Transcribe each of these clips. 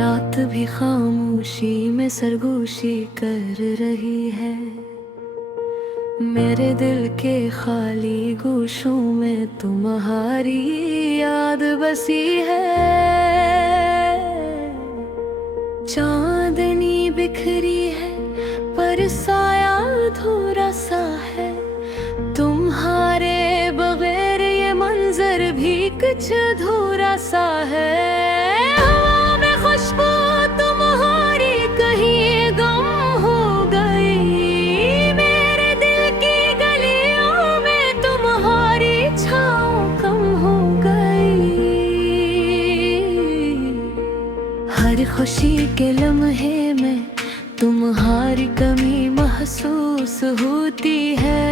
रात भी खामोशी में सरगोशी कर रही है। मेरे दिल के खाली गोशों में तुम्हारी याद बसी है। चांदनी बिखरी है पर साया अधूरा सा है। तुम्हारे बगैर ये मंजर भी कुछ अधूरा सा है। हवा में खुशबू तुम्हारी कहीं गम हो गई। मेरे दिल की गलियों में तुम्हारी छाँव कम हो गई। हर खुशी के लम्हे में तुम्हारी कमी महसूस होती है।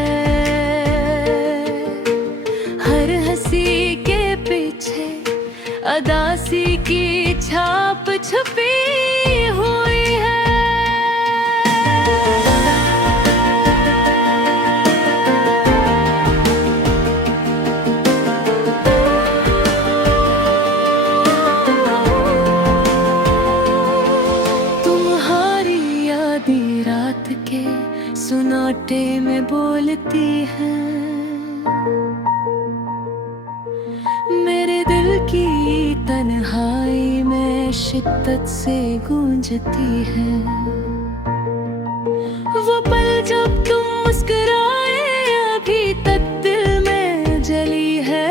हर हंसी के पीछे अदासी की छाप छुपी हुई है। तुम्हारी यादें रात के सुनाटे में बोलती हैं। मेरे दिल की तन्हाई में शिद्दत से गूंजती है। वो पल जब तुम मुस्कुराए अभी तक दिल में जली है।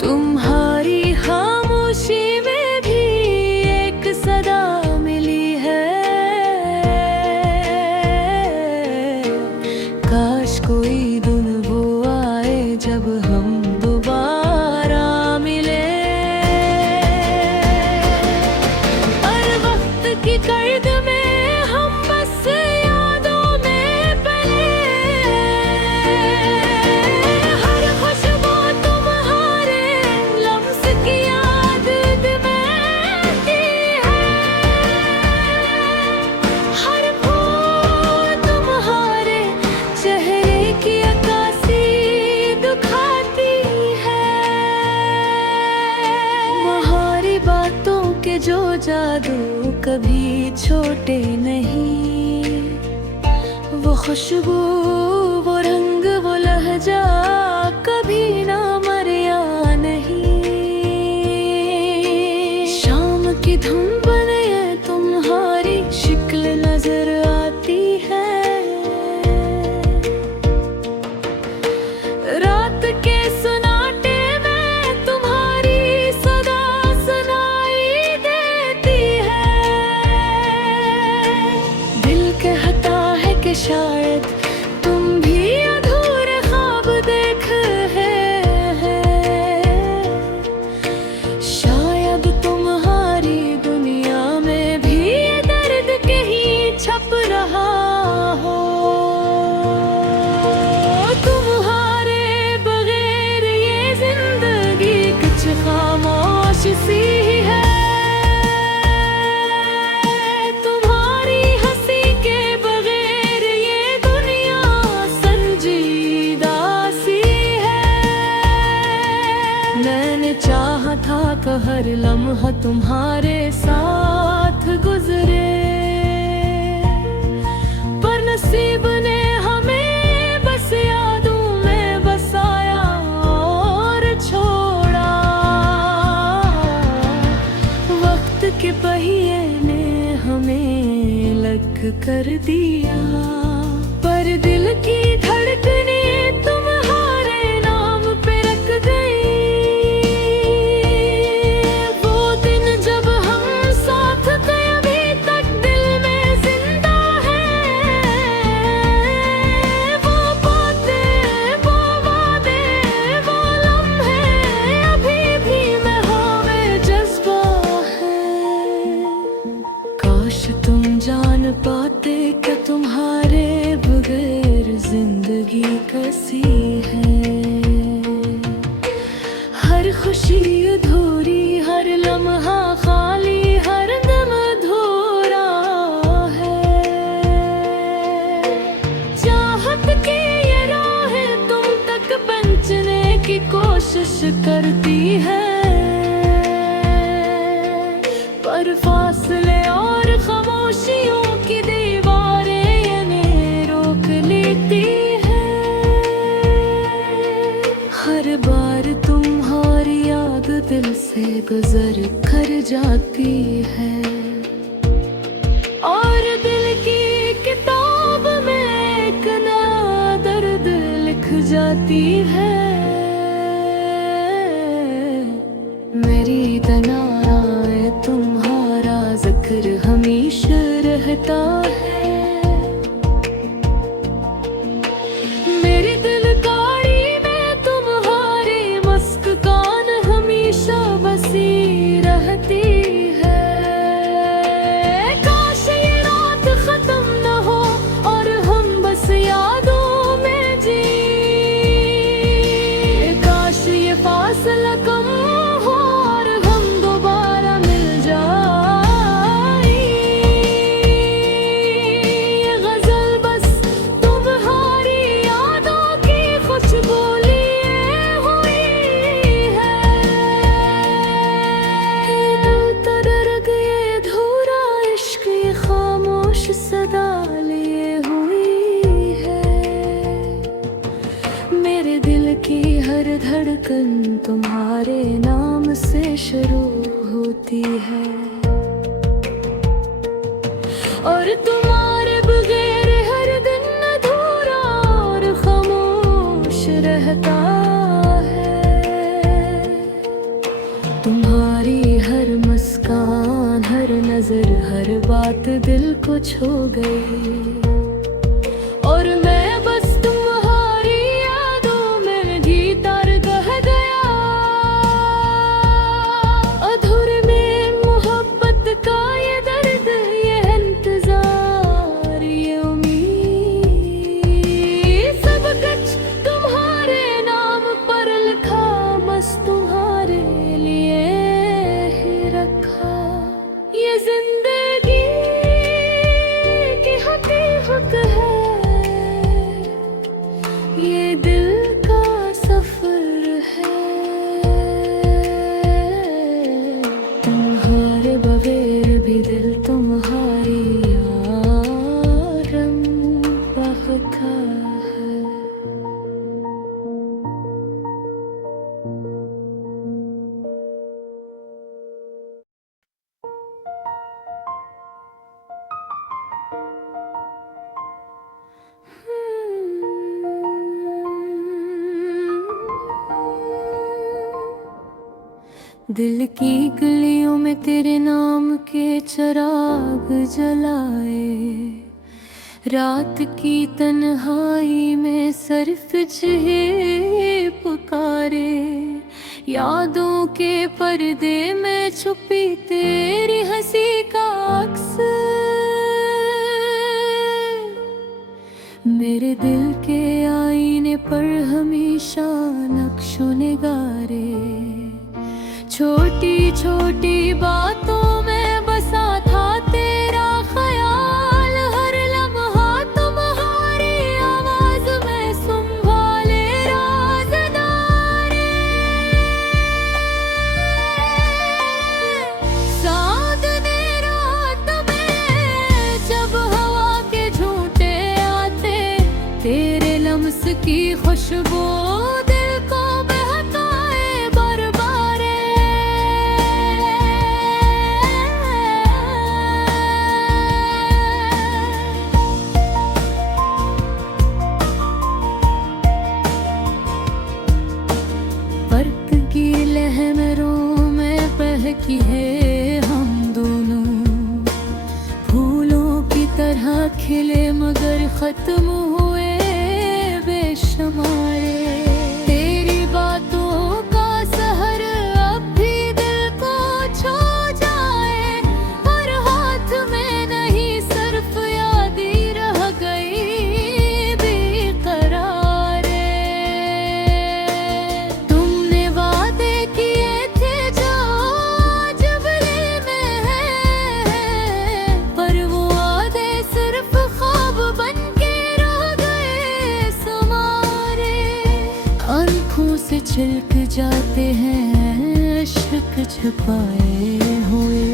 तुम्हारी खामोशी में भी एक सदा मिली है। काश कोई दिन वो आए जब हम दोबारा मिले। और वक्त की कर्द में हम बस यादों में पले। हर खुशबू तुम्हारे लम्स की याद में आती है। हर फूल तुम्हारे चेहरे की अक्कासी दुखाती है। तुम्हारी बातों के जो जादू कभी छोटे नहीं। वो खुशबू, वो रंग, वो लहजा कभी ना मरिया नहीं। शाम की धुन बने तुम्हारी शिक्ल नजर आती है। रात के सुनाटे में तुम्हारी सदा सुनाई देती है। दिल कहता है कि शायद तुम भी अधूरे ख्वाब देख हैं। शायद तुम्हारी दुनिया में भी ये दर्द कहीं छप रहा हो। तुम्हारे बगैर ये जिंदगी कुछ खामोश सी है। तुम्हारी हंसी के बगैर ये दुनिया संजीदा सी है। मैंने चाहा था कि हर लम्हा तुम्हारे साथ गुजरे। पर नसीब ने हमें बस यादों में बसाया और छोड़ा। वक्त के पहिए ने हमें लग कर दिया। पर दिल की धड़कने तुम्हारे नाम पे रख गई। वो दिन जब हम साथ थे अभी तक दिल में जिंदा है। वो बातें, वो वादे, वो लम्हे अभी भी में जज्बा है। काश तुम जान पाते कि तुम्हारे बगैर जिंदगी कैसी है। हर खुशी अधूरी, हर लम्हा खाली, हर दम अधूरा है। चाहत की ये राहें तुम तक पहुंचने की कोशिश करती है। से गुजर कर जाती है, और दिल की किताब में एक नया दर्द लिख जाती है। मेरी तन्हाई तुम्हारा जिक्र हमेशा रहता है। मेरी दिल काड़ी में तुम्हारी मुस्कान हमेशा बसी रहती है। काश ये रात खत्म न हो और हम बस यादों में जी। काश ये फासला कम हो और हम दोबारा मिल जाए। ये गजल बस तुम्हारी यादों की खुशबू लिए हुई है। दिल तड़क ये धूरा इश्क ये खामोश सदा लिए हुई है। मेरे दिल की हर धड़कन तुम्हारे नाम से शुरू होती है, और तुम्हारे बगैर हर दिन अधूरा और खामोश रहता है। तुम्हारी हर मुस्कान हर नजर हर बात दिल को छू गई, और मैं बस तुम्हारी यादों में गीतार कह गया। अधूरे में मोहब्बत का ये दर्द ये इंतजार ये उम्मीद, सब कुछ तुम्हारे नाम पर लिखा बस तुम्हारे लिए ही रखा। ये जिंदगी की हकीकत है, ये दिल का सफर है। तुम्हारे बगैर भी दिल तुम्हारी यारम बहका है। दिल की गलियों में तेरे नाम के चिराग जलाए, रात की तन्हाई में सिर्फ तुझे पुकारे। यादों के पर्दे में छुपी तेरी हंसी का अक्स मेरे दिल के आईने पर हमेशा नक्शो निगारे। छोटी छोटी बातों में बसा था तेरा ख्याल, हर लम्हा तुम्हारी आवाज में संभाले राज़दारे। सादने रात में जब हवा के झूठे आते, तेरे लम्स की खुशबू दिल को बहकाए बरबारे। बर्फ की लहरों में बहकी है हम दोनों, फूलों की तरह खिले मगर खत्म हुए बेशुमारे। तेरी बातों का सहर अब भी दिल को छू जाए, पर हाथ में नहीं सिर्फ याद ही रह गई बेकरारे। तुमने वादे किए थे जो जुबली में है, पर वो वादे सिर्फ ख्वाब बन के रह गए सुमारे। आंखों से छिलक जाते हैं इश्क छुपाए हुए।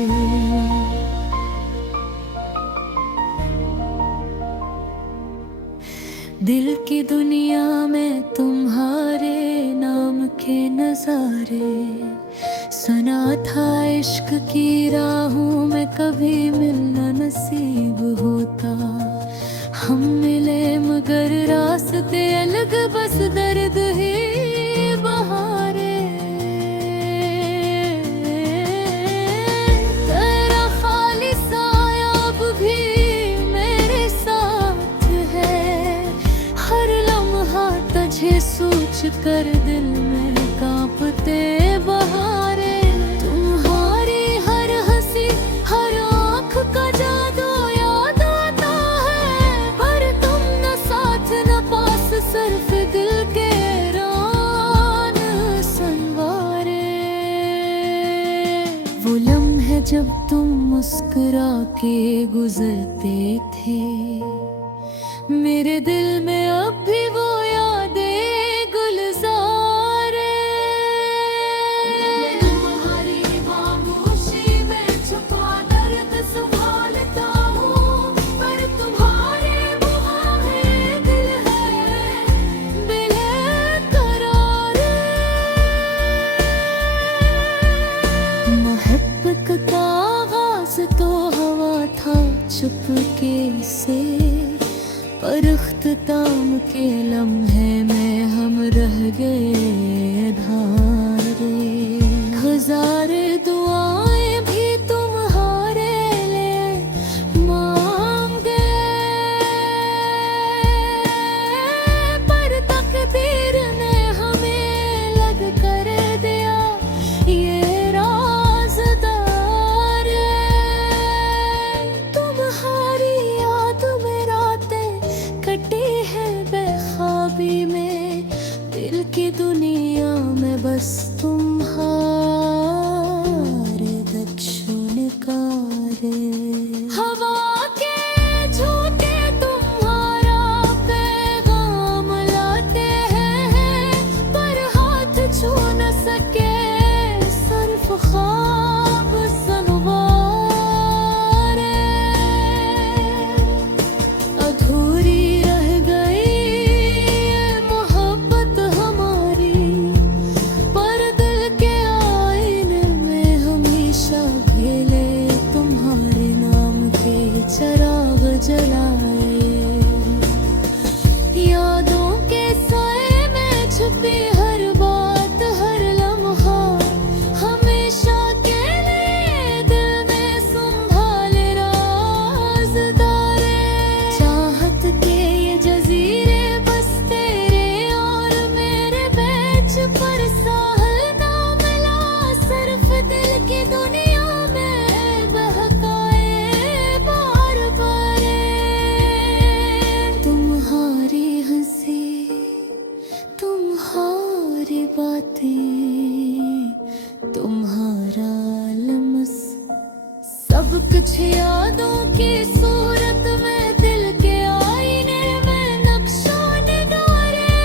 दिल की दुनिया में तुम्हारे नाम के नजारे सुना था इश्क की राहों में कभी मिलना नसीब होता। हम मिले मगर रास्ते अलग, बस दर्द ही बहारे। तेरा खाली साया अब भी मेरे साथ है, हर लम्हा तुझे सोच कर दिल में कांपते बहारे। तुम्हारी हर हंसी हर आँख का जादू याद आता है, पर तुम न साथ न पास, सिर्फ दिल के रान संवारे। वो लम्हे जब तुम मुस्कुरा के गुजरते थे, मेरे दिल में अब भी वो यादें गुलजारे। तुम्हारी खामोशी में छुपा दर्द संभालता हूँ, पर तुम्हारे मुहावे दिल है बेकरार। मोहब्बत का आगाज़ तो हवा था चुपके से, पर अख्ताम के लम्हे में हम रह गए अधारे। हज़ारे दुआएं भी तुम्हारे लिए मांगे, पर तकदीर ने हमें लग कर दिया ये राज़दार। तुम्हारी याद में रातें कटी है बेख्वाबी में, दिल की दुनिया में बस तुम्हारे दक्षिणकारे। हवा के झोंके तुम्हारा पैगाम लाते हैं, पर हाथ छू न सके सिर्फ ख्वाब संवारे। अधूरी रह गई ये मोहब्बत हमारी, पर दिल के आईने में हमेशा खेले तुम्हारे नाम के चिराग जलाए। यादों के साए में छुपी हर बात हर लम्हा, हमेशा के लिए दिल में संभाले राज़दारे। चाहत के ये जजीरे बस तेरे और मेरे बीच, पर साहिल ना मिला, सिर्फ दिल की दुनिया में बहकाए बार बारे। तुम्हारी हंसी तुम्हारी बातें तुम्हारा लम्स, सब कुछ यादों की सूरत में दिल के आईने में नक्शा निगारे।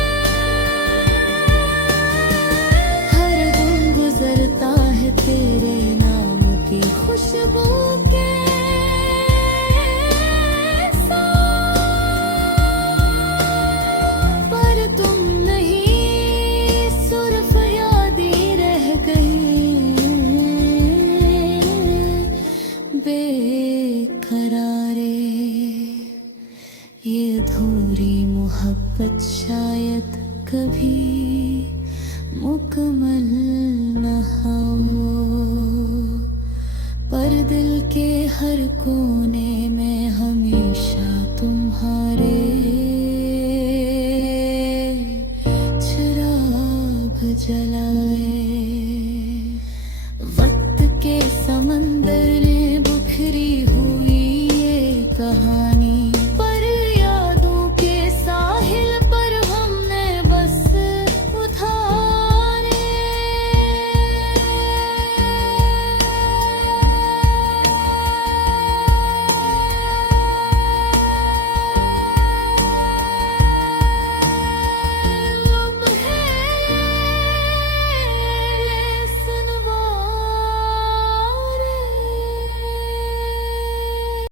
हर दिन गुजरता है तेरे नाम की खुशबू के साथ, पर तुम नहीं, सिर्फ यादें रह गई बेकरारे। ये अधूरी मोहब्बत शायद कभी मुकम्मल न हो, पर दिल के हर कोने में